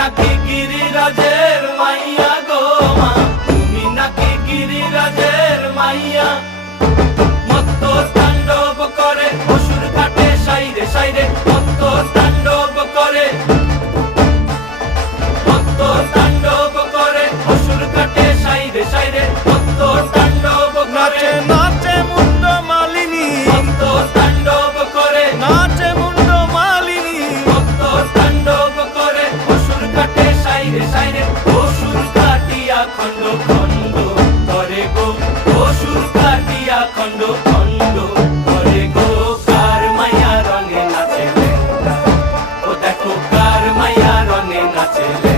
নাকি গিরিরাজের মাইয়া গো মা, তুমি নাকি গিরিরাজের মাইয়া। মত্ত তাণ্ডব করে অসুর কাটে সাইরে সাইরে, মত্ত তাণ্ডব করে, মত্ত তাণ্ডব করে অসুর কাটে সাইরে সাইরে, মত্ত তাণ্ডব করে। নাচে মুন্ড মালিনী, মত্ত তাণ্ডব করে, নাচে মুন্ড মালিনী, মত্ত তাণ্ডব করে অসুর কাটে সাইরে সাইরে, অসুর কাটিয়া খণ্ড খণ্ড করে গো, অসুর কাটিয়া খণ্ড খণ্ড করে গো। কার মায়া রঙে নাচে লেঙ্গা, ও দেখো কার মায়া রঙে নাচে লেঙ্গা।